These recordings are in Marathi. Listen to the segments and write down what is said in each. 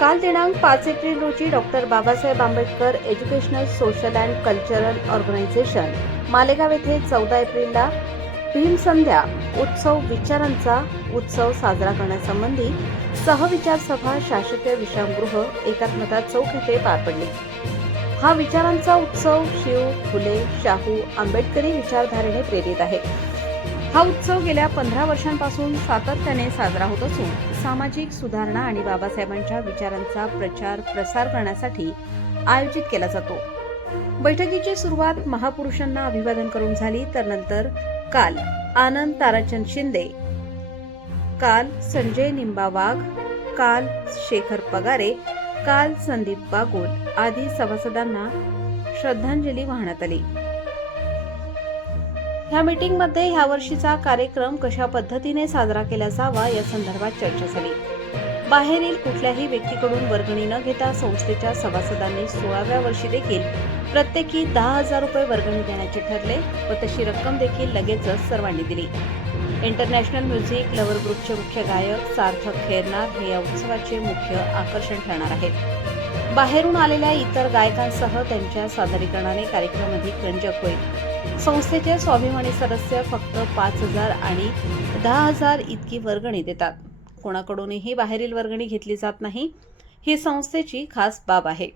काल दिनांक 5 एप्रिल रोजी doctor Babasaheb Ambedkar educational social and cultural organisation Malegaon येथे 14 एप्रिलला भीमसंध्या उत्सव विचारांचा उत्सव साजरा करण्यासंबंधी सहविचार सभा शासकीय विश्रामगृह एकात्मता चौक येथे पार पडली। हा विचारांचा उत्सव शिव, फुले, शाहू, आंबेडकरी विचारधारेने प्रेरित आहे। हा उत्सव गेल्या 15 वर्षांपासून सातत्याने साजरा होत असून सामाजिक सुधारणा आणि बाबासाहेबांच्या विचारांचा प्रचार प्रसार करण्यासाठी आयोजित केला जातो। बैठकीची सुरुवात महापुरुषांना अभिवादन करून झाली, तर नंतर काल आनंद ताराचंद शिंदे, काल संजय निंबा वाघ, काल शेखर पगारे, काल संदीप बागुल आदी सभासदांना श्रद्धांजली वाहण्यात आली। या मीटिंगमध्ये ह्या वर्षीचा कार्यक्रम कशा पद्धतीने साजरा केला जावा या संदर्भात चर्चा झाली। बाहेरील कुठल्याही व्यक्तीकडून वर्गणी न घेता संस्थेच्या सभासदांनी 16व्या वर्षी देखील प्रत्येकी 10,000 रुपये वर्गणी देण्याचे ठरले व तशी रक्कम देखील लगेचच सर्वांनी दिली। इंटरनॅशनल म्युझिक लव्हर ग्रुपचे मुख्य गायक सार्थक खैरनार हे या उत्सवाचे मुख्य आकर्षण ठरणार आहेत। बाहेरून आलेल्या इतर गायकांसह त्यांच्या सादरीकरणाने कार्यक्रम अधिक रंजक होईल। संस्थेचे स्वाभिमानी सदस्य फक्त 5,000 आणि 10,000 इतकी वर्गणी देतात। कोणाकडूनही बाहेरील वर्गणी घेतली जात नाही, ही संस्थेची खास बाब आहे।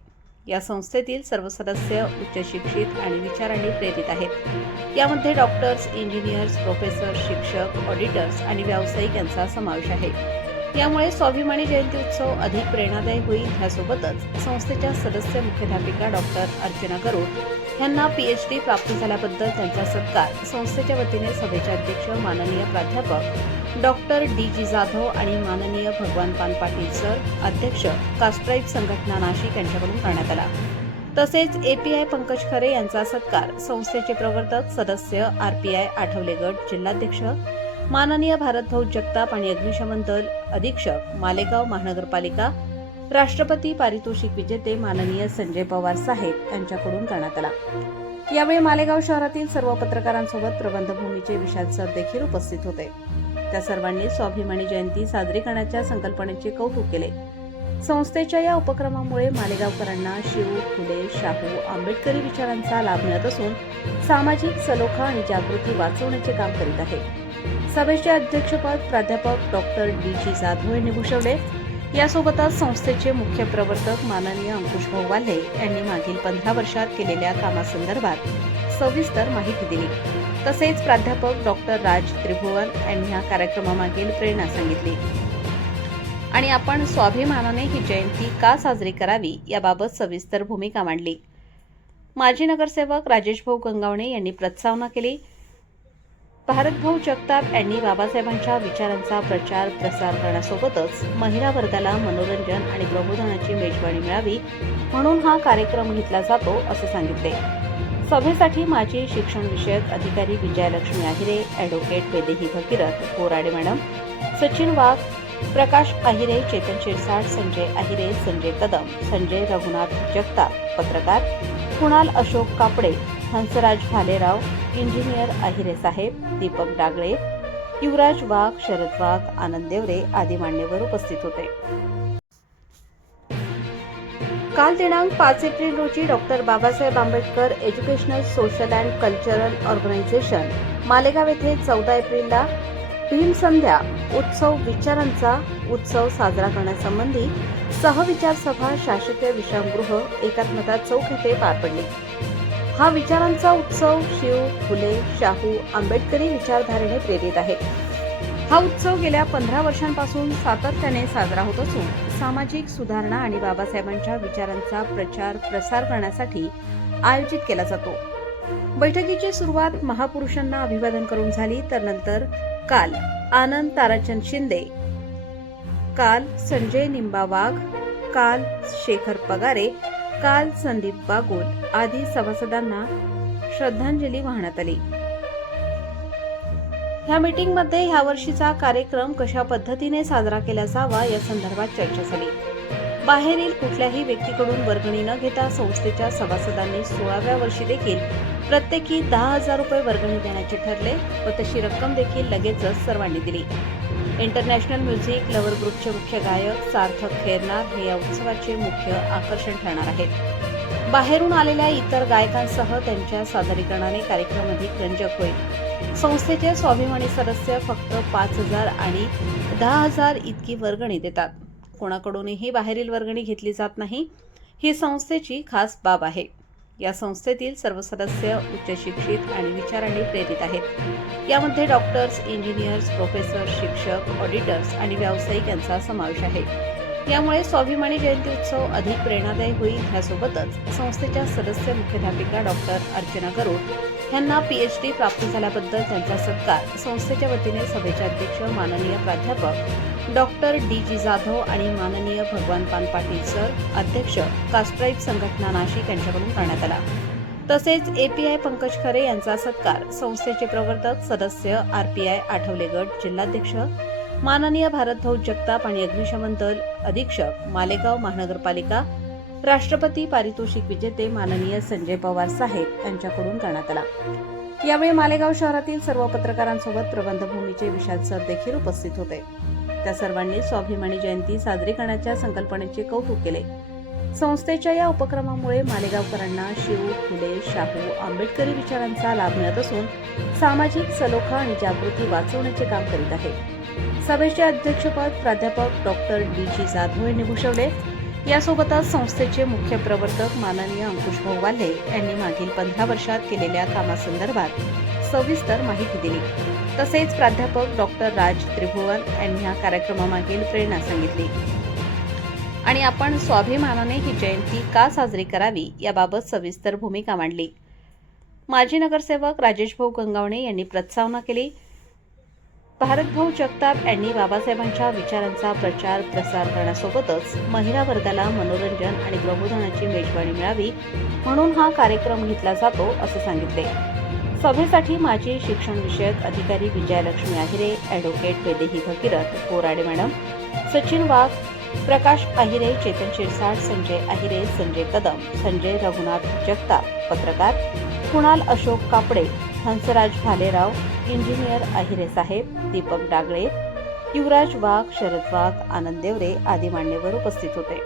या संस्थेतील सर्व सदस्य उच्च शिक्षित आणि विचारांनी प्रेरित आहेत। यामध्ये डॉक्टर्स, इंजिनियर्स, प्रोफेसर, शिक्षक, ऑडिटर्स आणि व्यावसायिक यांचा समावेश आहे। यामुळे स्वाभिमानी जयंती उत्सव अधिक प्रेरणादायी होईल। ह्यासोबतच संस्थेच्या सदस्य मुख्याध्यापिका डॉक्टर अर्चना गरुड यांना PhD प्राप्त झाल्याबद्दल त्यांचा सत्कार संस्थेच्या वतीने सभेचे अध्यक्ष माननीय प्राध्यापक डॉक्टर DG जाधव आणि माननीय भगवान पान पाटील सर, अध्यक्ष कास्ट्राईब संघटना नाशिक यांच्याकडून करण्यात आला। तसेच API पंकज खरे यांचा सत्कार संस्थेचे प्रवर्तक सदस्य RPI आठवले गट जिल्हाध्यक्ष माननीय भारतभाऊ जगताप आणि अग्निशमन दल अधीक्षक मालेगाव महानगरपालिका राष्ट्रपती पारितोषिक विजेते माननीय संजय पवार साहेब यांच्याकडून करण्यात आला। यावेळी मालेगाव शहरातील सर्व पत्रकारांसोबत प्रबंधभूमीचे विशाल सर देखील उपस्थित होते। त्या सर्वांनी स्वाभिमानी जयंती साजरी करण्याच्या संकल्पनेचे कौतुक केले। संस्थेच्या या उपक्रमामुळे मालेगावकरांना शिव, फुले, शाहू, आंबेडकरी विचारांचा लाभ मिळत असून सामाजिक सलोखा आणि जागृती वाचवण्याचे काम करीत आहे। सभेचे अध्यक्षपद प्राध्यापक डॉक्टर DG जाधव यांनी भूषवले। यासोबतच संस्थेचे मुख्य प्रवर्तक माननीय अंकुशभाऊ वाल्हे यांनी मागील 15 वर्षात केलेल्या कामासंदर्भात सविस्तर माहिती दिली। तसेच प्राध्यापक डॉक्टर राज त्रिभुवन यांनी या कार्यक्रमामागील प्रेरणा सांगितली आणि आपण स्वाभिमानाने ही जयंती का साजरी करावी याबाबत सविस्तर भूमिका मांडली। माजी नगरसेवक राजेशभाऊ गंगावणे यांनी प्रस्तावना केली। भारतभाऊ जगताप यांनी बाबासाहेबांच्या विचारांचा प्रचार प्रसार करण्यासोबतच महिला वर्गाला मनोरंजन आणि प्रबोधनाची मेजवानी मिळावी म्हणून हा कार्यक्रम घेतला जातो असे सांगितले। सभेसाठी माजी शिक्षण विषयक अधिकारी विजयलक्ष्मी आहिरे, ॲडव्होकेट वैदेही भगीरथ बोराडे मॅडम, सचिन वाघ, प्रकाश आहिरे, चेतन शिरसाट, संजय आहिरे, संजय कदम, संजय रघुनाथ जगताप, पत्रकार कुणाल अशोक कापडे, हंसराज भालेराव, इंजिनियर आहिरे साहेब, दीपक डागळे, युवराज वाघ, शरद वाघ, आनंद देवरे आदी मान्यवर उपस्थित होते। काल दिनांक 5 एप्रिल रोजी doctor Babasaheb Ambedkar educational social and cultural organisation Malegaon येथे 14 एप्रिलला भीमसंध्या उत्सव विचारांचा उत्सव साजरा करण्यासंबंधी सहविचार सभा शासकीय विश्रामगृह एकात्मता चौक येथे पार पडली। हा विचारांचा उत्सव शिव, फुले, शाहू, आंबेडकरी विचारधारेने प्रेरित आहे। हा उत्सव गेल्या 15 वर्षांपासून सातत्याने साजरा होत असून सामाजिक सुधारणा आणि बाबासाहेबांच्या विचारांचा प्रचार प्रसार करण्यासाठी आयोजित केला जातो। बैठकीची सुरुवात महापुरुषांना अभिवादन करून झाली, तर नंतर काल आनंद ताराचंद शिंदे, काल संजय निंबा वाघ, काल शेखर पगारे, काल संदीप बागुल आदी सभासदांना श्रद्धांजली वाहण्यात आली। या मीटिंगमध्ये ह्या वर्षीचा कार्यक्रम कशा पद्धतीने साजरा केला जावा या संदर्भात चर्चा झाली। बाहेरील कुठल्याही व्यक्तीकडून वर्गणी न घेता संस्थेच्या सभासदांनी 16व्या वर्षी देखील प्रत्येकी 10,000 रुपये वर्गणी देण्याचे ठरले व तशी रक्कम देखील लगेचच सर्वांनी दिली. इंटरनॅशनल म्युझिक लव्हर ग्रुपचे मुख्य गायक सार्थक खैरनार हे या उत्सवाचे मुख्य आकर्षण ठरणार आहेत. बाहेरून आलेल्या इतर गायकांसह त्यांच्या सादरीकरणाने कार्यक्रम अधिक रंजक होईल. संस्थेचे स्वाभिमानी सदस्य फक्त 5,000 आणि 10,000 इतकी वर्गणी देतात. कोणाकडूनही बाहेरील वर्गणी घेतली जात नाही. ही संस्थेची खास बाब आहे. या संस्थेतील सर्व सदस्य उच्च शिक्षित आणि विचारांनी प्रेरित आहेत. यामध्ये डॉक्टर्स, इंजिनियर्स, प्रोफेसर, शिक्षक, ऑडिटर्स आणि व्यावसायिक यांचा समावेश आहे. यामुळे स्वाभिमानी जयंती उत्सव अधिक प्रेरणादायी होईल. यासोबतच संस्थेच्या सदस्य मुख्याध्यापिका डॉक्टर अर्चना गरुड यांना PhD प्राप्त झाल्याबद्दल त्यांचा सत्कार संस्थेच्या वतीने सभेचे अध्यक्ष माननीय प्राध्यापक डॉक्टर DG जाधव आणि माननीय भगवान पान पाटील सर, अध्यक्ष कास्ट्राईब संघटना नाशिक यांच्याकडून करण्यात आला. तसेच API पंकज खरे यांचा सत्कार संस्थेचे प्रवर्तक सदस्य RPI आठवले गट जिल्हाध्यक्ष माननीय भारतभाऊ जगताप आणि अग्निशमन दल अधीक्षक मालेगाव महानगरपालिका राष्ट्रपती पारितोषिक विजेते माननीय संजय पवार साहेब यांच्याकडून करण्यात आला. यावेळी मालेगाव शहरातील सर्व पत्रकारांसोबत प्रबंधभूमीचे विशाल सर देखील उपस्थित होते. त्या सर्वांनी स्वाभिमानी जयंती साजरी करण्याच्या संकल्पनेचे कौतुक केले. संस्थेच्या या उपक्रमामुळे मालेगावकरांना शिव, फुले, शाहू, आंबेडकरी विचारांचा लाभ मिळत असून सामाजिक सलोखा आणि जागृती वाचवण्याचे काम करीत आहे. सभेचे अध्यक्षपद प्राध्यापक डॉक्टर DG जाधव यांनी भूषवले. यासोबतच संस्थेचे मुख्य प्रवर्तक माननीय अंकुशभाऊ वाल्हे यांनी मागील 15 वर्षात केलेल्या कामासंदर्भात सविस्तर माहिती दिली. तसेच प्राध्यापक डॉक्टर राज त्रिभुवन यांनी या कार्यक्रमामागील प्रेरणा सांगितली आणि आपण स्वाभिमानाने ही जयंती का साजरी करावी याबाबत सविस्तर भूमिका मांडली. माजी नगरसेवक राजेशभाऊ गंगावणे यांनी प्रस्तावना केली. भारतभाऊ जगताप यांनी बाबासाहेबांच्या विचारांचा प्रचार प्रसार करण्यासोबतच महिला वर्गाला मनोरंजन आणि प्रबोधनाची मेजवानी मिळावी म्हणून हा कार्यक्रम घेतला जातो असे सांगितले. सभेसाठी माजी शिक्षण विषयक अधिकारी विजयालक्ष्मी आहिरे, ॲडव्होकेट वैदेही भगीरथ, बोराडे मॅडम, सचिन वाघ, प्रकाश आहिरे, चेतन शिरसाट, संजय आहिरे, संजय कदम, संजय रघुनाथ जगताप, पत्रकार कुणाल अशोक कापडे, हंसराज भालेराव, इंजिनियर आहिरे साहेब, दीपक डागळे, युवराज वाघ, शरद वाघ, आनंद देवरे आदी मान्यवर उपस्थित होते.